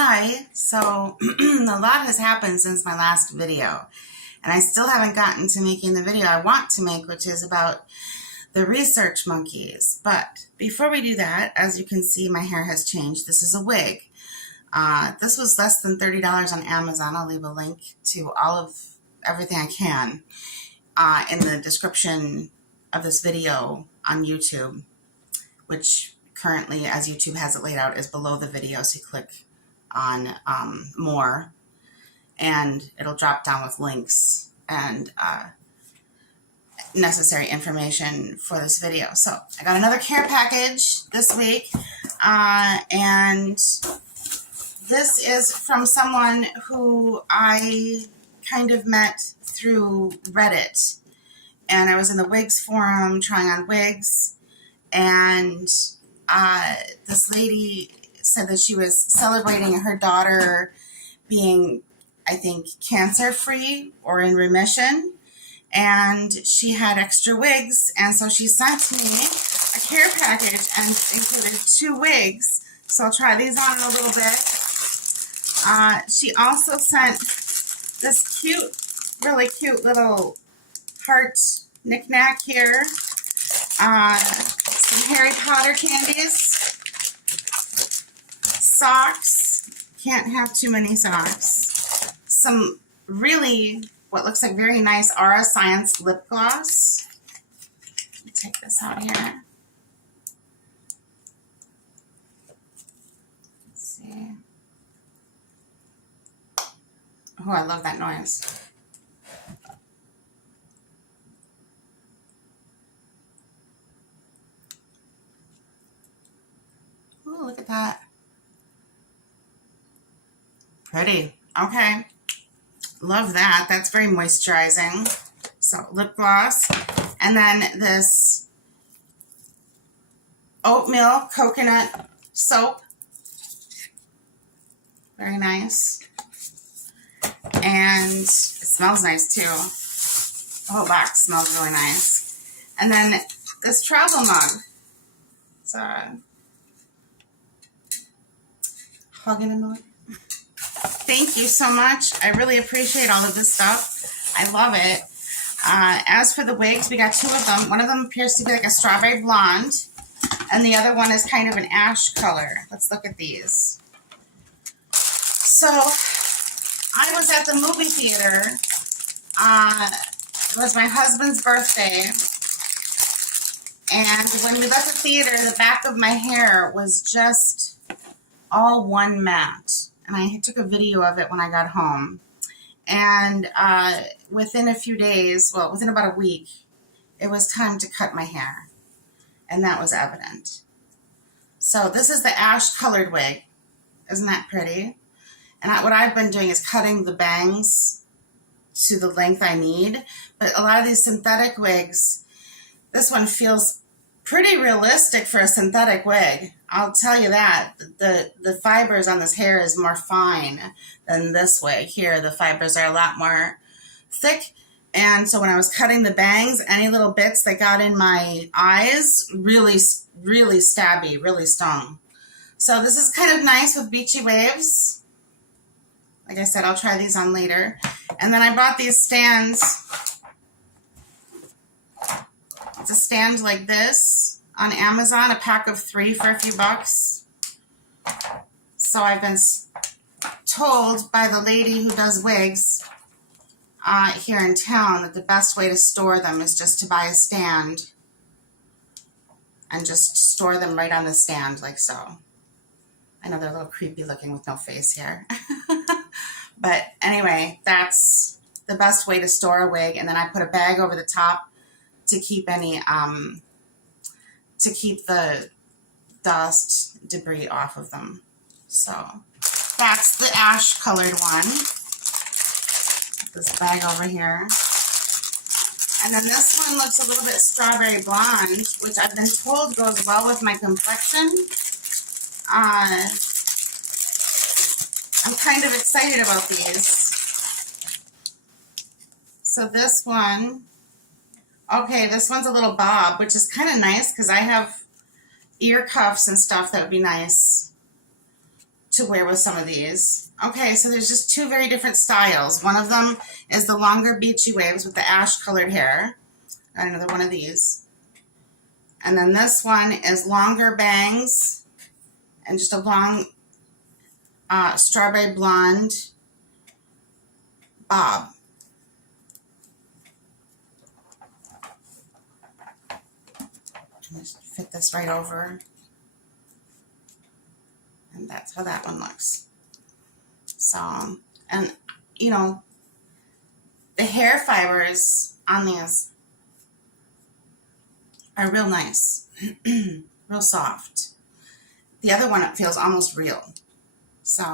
Hi, so a lot has happened since my last video, and I still haven't gotten to making the video I want to make, which is about the research monkeys. But before we do that, as you can see, my hair has changed. This is a wig. This was less than $30 on Amazon. I'll leave a link to all of everything I can in the description of this video on YouTube, which currently, as YouTube has it laid out, is below the video, so you click on more and it'll drop down with links and necessary information for this video. So I got another care package this week, and this is from someone who I kind of met through Reddit, and I was in the Wigs forum trying on wigs, and this lady said that she was celebrating her daughter being, I think, cancer-free or in remission, and she had extra wigs, and so she sent me a care package and included 2 wigs, so I'll try these on in a little bit. She also sent this cute, really cute little heart knick-knack here, some Harry Potter candies, socks, can't have too many socks, some really, what looks like very nice Aura Science lip gloss. Let me take this out here. Let's see. Oh, I love that noise. Ooh, look at that. Pretty. Okay. Love that. That's very moisturizing. So, lip gloss. And then this oatmeal coconut soap. Very nice. And it smells nice too. The whole box smells really nice. And then this travel mug. It's hugging in the way. Thank you so much. I really appreciate all of this stuff. I love it. As for the wigs, we got 2 of them. One of them appears to be like a strawberry blonde, and the other one is kind of an ash color. Let's look at these. So, I was at the movie theater. It was my husband's birthday, and when we left the theater, the back of my hair was just all one mat. And I took a video of it when I got home. And within a few days, well, within about a week, it was time to cut my hair. And that was evident. So this is the ash colored wig. Isn't that pretty? And what I've been doing is cutting the bangs to the length I need. But a lot of these synthetic wigs, this one feels pretty realistic for a synthetic wig. I'll tell you that. The fibers on this hair is more fine than this wig. Here, the fibers are a lot more thick. And so when I was cutting the bangs, any little bits that got in my eyes really, really stabby, really stung. So this is kind of nice with beachy waves. Like I said, I'll try these on later. And then I bought these stands. It's a stand like this on Amazon, a pack of 3 for a few bucks. So I've been told by the lady who does wigs here in town that the best way to store them is just to buy a stand and just store them right on the stand like so. I know they're a little creepy looking with no face here. But anyway, that's the best way to store a wig. And then I put a bag over the top to keep any, to keep the dust, debris off of them. So that's the ash colored one. Put this bag over here. And then this one looks a little bit strawberry blonde, which I've been told goes well with my complexion. I'm kind of excited about these. So this one, okay, this one's a little bob, which is kind of nice because I have ear cuffs and stuff that would be nice to wear with some of these. Okay, so there's just two very different styles. One of them is the longer beachy waves with the ash colored hair. Got another one of these. And then this one is longer bangs and just a long strawberry blonde bob. Just fit this right over. And that's how that one looks. So, and you know, the hair fibers on these are real nice, real soft. The other one, it feels almost real. So,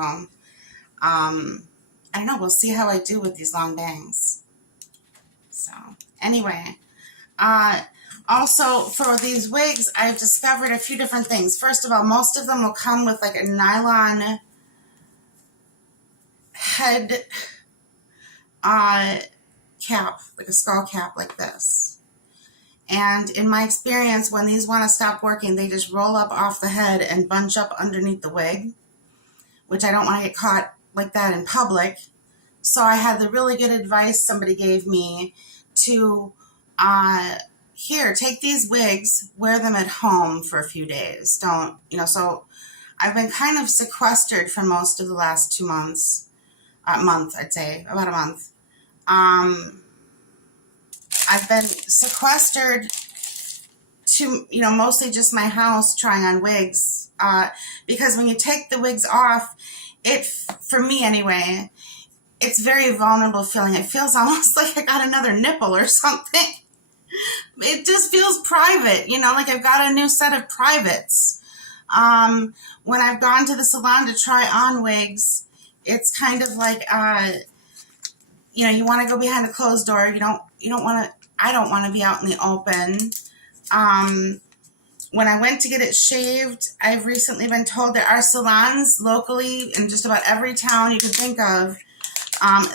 I don't know. We'll see how I do with these long bangs. So, anyway, also for these wigs, I've discovered a few different things. First of all, most of them will come with like a nylon head cap, like a skull cap like this. And in my experience, when these want to stop working, they just roll up off the head and bunch up underneath the wig, which I don't want to get caught like that in public. So I had the really good advice somebody gave me to, here, take these wigs, wear them at home for a few days. Don't, you know, so I've been kind of sequestered for most of the last 2 months, month, I'd say, about a month. I've been sequestered to, you know, mostly just my house trying on wigs, because when you take the wigs off, it, for me anyway, it's very vulnerable feeling. It feels almost like I got another nipple or something. It just feels private, you know, like I've got a new set of privates. When I've gone to the salon to try on wigs, it's kind of like, you know, you want to go behind a closed door. You don't want to, I don't want to be out in the open. When I went to get it shaved, I've recently been told there are salons locally in just about every town you can think of.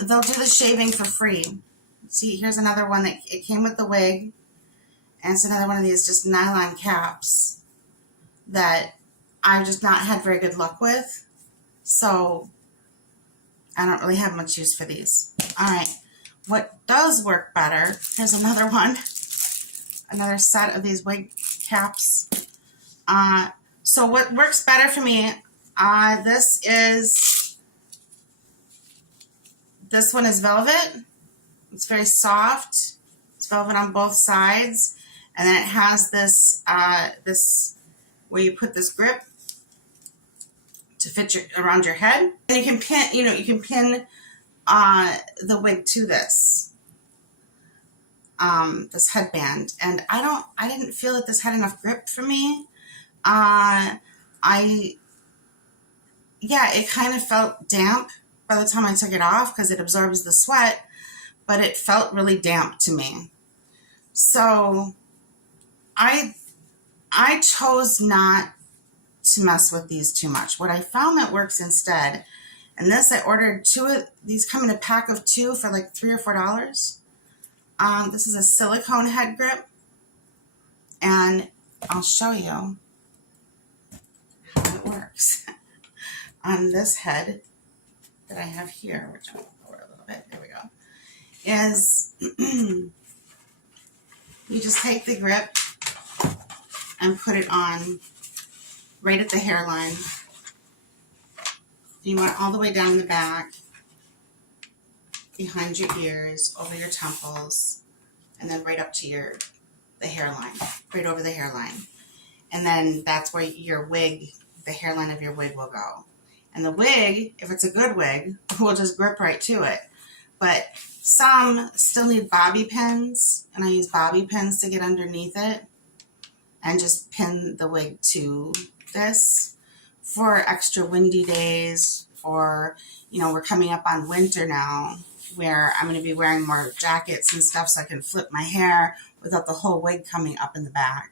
They'll do the shaving for free. See, here's another one that it came with the wig. And it's another one of these just nylon caps that I've just not had very good luck with. So I don't really have much use for these. All right. What does work better, here's another one. Another set of these wig caps. So what works better for me, this one is velvet. It's very soft. It's velvet on both sides. And then it has this, where you put this grip to fit around your head. And you can pin, you know, you can pin the wig to this, this headband. And I didn't feel that this had enough grip for me. Yeah, it kind of felt damp by the time I took it off because it absorbs the sweat, but it felt really damp to me. So I chose not to mess with these too much. What I found that works instead, and this, I ordered two of these, come in a pack of 2 for like $3 or $4. This is a silicone head grip, and I'll show you how it works on this head that I have here, which I'll lower a little bit. There we go. Is you just take the grip and put it on right at the hairline. You want it all the way down the back, behind your ears, over your temples, and then right up to the hairline, right over the hairline. And then that's where your wig, the hairline of your wig will go. And the wig, if it's a good wig, will just grip right to it. But some still need bobby pins, and I use bobby pins to get underneath it and just pin the wig to this for extra windy days, or, you know, we're coming up on winter now where I'm going to be wearing more jackets and stuff so I can flip my hair without the whole wig coming up in the back.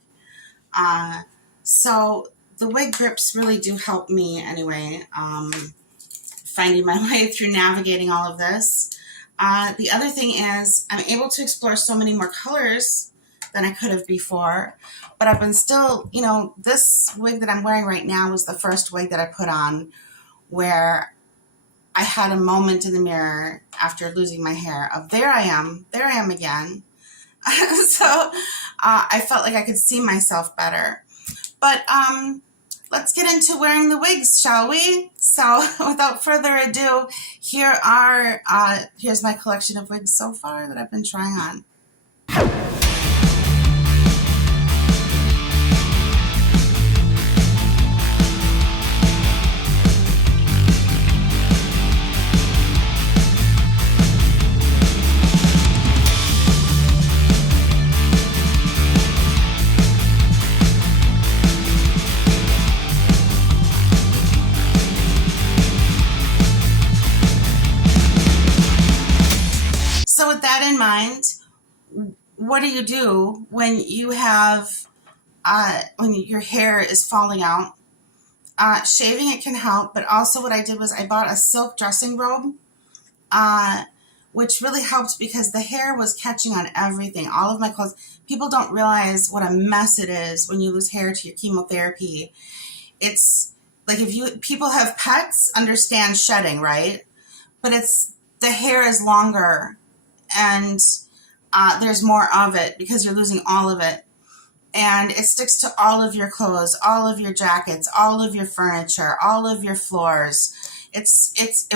So the wig grips really do help me anyway, finding my way through navigating all of this. The other thing is I'm able to explore so many more colors than I could have before, but I've been still, you know, this wig that I'm wearing right now was the first wig that I put on where I had a moment in the mirror after losing my hair of there I am again. So I felt like I could see myself better. But let's get into wearing the wigs, shall we? So without further ado, here's my collection of wigs so far that I've been trying on. So with that in mind, what do you do when you have, when your hair is falling out? Shaving it can help, but also what I did was I bought a silk dressing robe, which really helped because the hair was catching on everything, all of my clothes. People don't realize what a mess it is when you lose hair to your chemotherapy. It's like people have pets, understand shedding, right? But the hair is longer and there's more of it because you're losing all of it. And it sticks to all of your clothes, all of your jackets, all of your furniture, all of your floors. It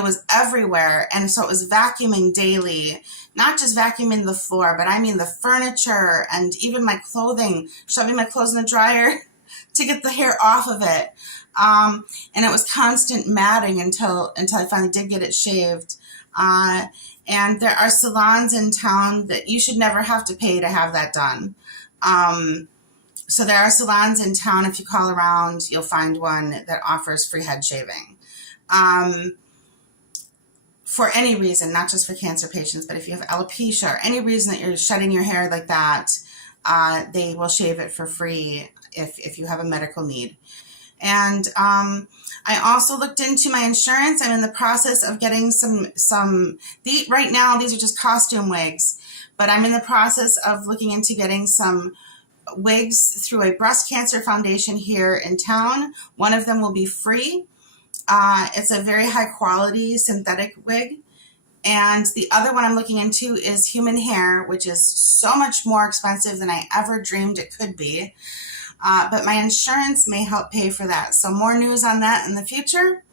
was everywhere. And so it was vacuuming daily, not just vacuuming the floor, but I mean the furniture and even my clothing, shoving my clothes in the dryer to get the hair off of it. And it was constant matting until I finally did get it shaved. And there are salons in town that you should never have to pay to have that done. So there are salons in town. If you call around, you'll find one that offers free head shaving. For any reason, not just for cancer patients, but if you have alopecia or any reason that you're shedding your hair like that, they will shave it for free if you have a medical need. And I also looked into my insurance. I'm in the process of getting right now, these are just costume wigs, but I'm in the process of looking into getting some wigs through a breast cancer foundation here in town. One of them will be free. It's a very high quality synthetic wig. And the other one I'm looking into is human hair, which is so much more expensive than I ever dreamed it could be. But my insurance may help pay for that. So more news on that in the future.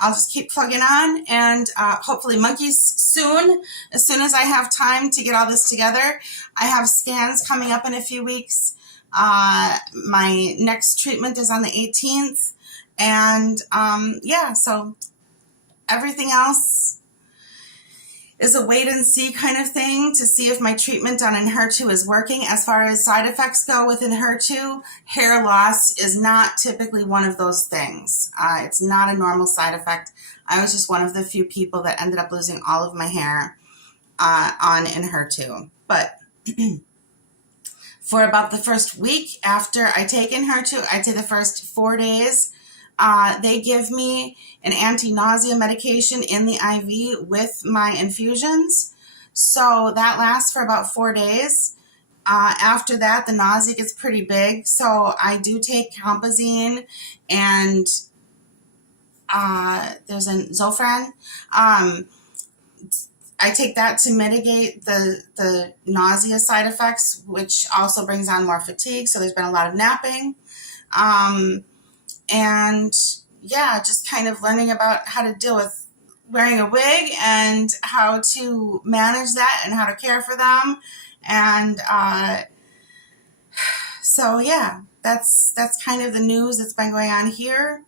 I'll just keep plugging on and hopefully monkeys soon, as soon as I have time to get all this together. I have scans coming up in a few weeks. My next treatment is on the 18th. And yeah, so everything else is a wait and see kind of thing to see if my treatment on Enhertu is working. As far as side effects go with Enhertu, hair loss is not typically one of those things. It's not a normal side effect. I was just one of the few people that ended up losing all of my hair on Enhertu. But for about the first week after I take Enhertu, I'd say the first 4 days, they give me an anti-nausea medication in the IV with my infusions. So that lasts for about 4 days. After that, the nausea gets pretty big. So I do take Compazine and there's a Zofran. I take that to mitigate the nausea side effects, which also brings on more fatigue. So there's been a lot of napping. And yeah, just kind of learning about how to deal with wearing a wig and how to manage that and how to care for them. And so yeah, that's kind of the news that's been going on here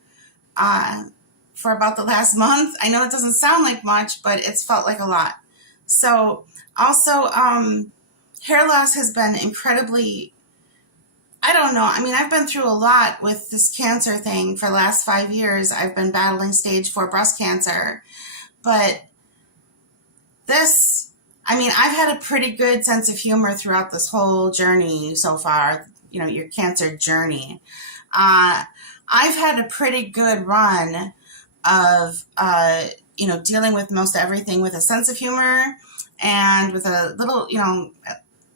for about the last month. I know it doesn't sound like much, but it's felt like a lot. So also hair loss has been incredibly, I don't know. I mean, I've been through a lot with this cancer thing for the last 5 years. I've been battling stage 4 breast cancer. But this, I mean, I've had a pretty good sense of humor throughout this whole journey so far, you know, your cancer journey. I've had a pretty good run of, you know, dealing with most everything with a sense of humor and with a little, you know,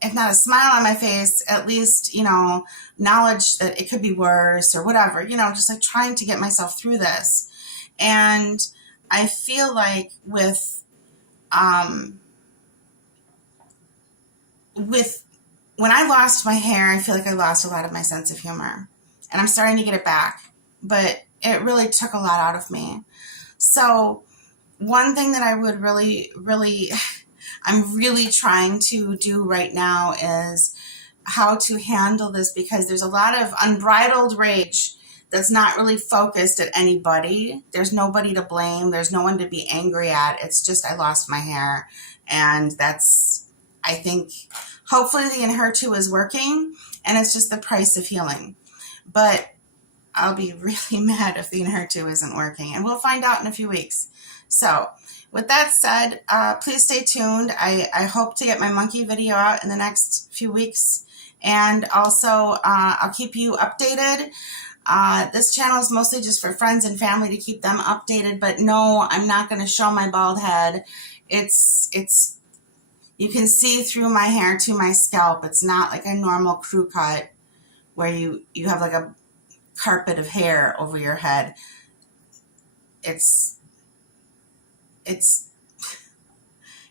if not a smile on my face, at least, you know, knowledge that it could be worse or whatever, you know, just like trying to get myself through this. And I feel like with when I lost my hair, I feel like I lost a lot of my sense of humor. And I'm starting to get it back. But it really took a lot out of me. So one thing that I would I'm really trying to do right now is how to handle this, because there's a lot of unbridled rage that's not really focused at anybody. There's nobody to blame. There's no one to be angry at. It's just I lost my hair. And that's, I think, hopefully the Enhertu is working, and it's just the price of healing. But I'll be really mad if the Enhertu isn't working, and we'll find out in a few weeks. So with that said, please stay tuned. I hope to get my monkey video out in the next few weeks, and also I'll keep you updated. This channel is mostly just for friends and family to keep them updated, but no, I'm not going to show my bald head. You can see through my hair to my scalp. It's not like a normal crew cut where you have like a carpet of hair over your head. It's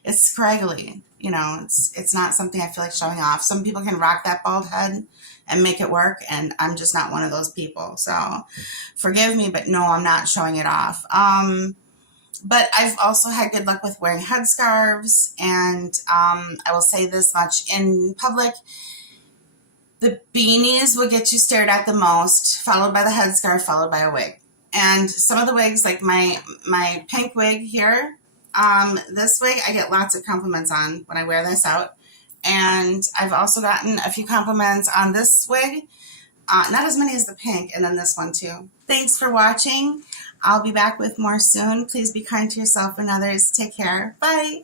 scraggly, you know. It's not something I feel like showing off. Some people can rock that bald head and make it work, and I'm just not one of those people. So forgive me, but no, I'm not showing it off. But I've also had good luck with wearing headscarves, and I will say this much in public: the beanies will get you stared at the most, followed by the headscarf, followed by a wig. And some of the wigs, like my pink wig here, this wig I get lots of compliments on when I wear this out. And I've also gotten a few compliments on this wig, not as many as the pink, and then this one too. Thanks for watching. I'll be back with more soon. Please be kind to yourself and others. Take care. Bye.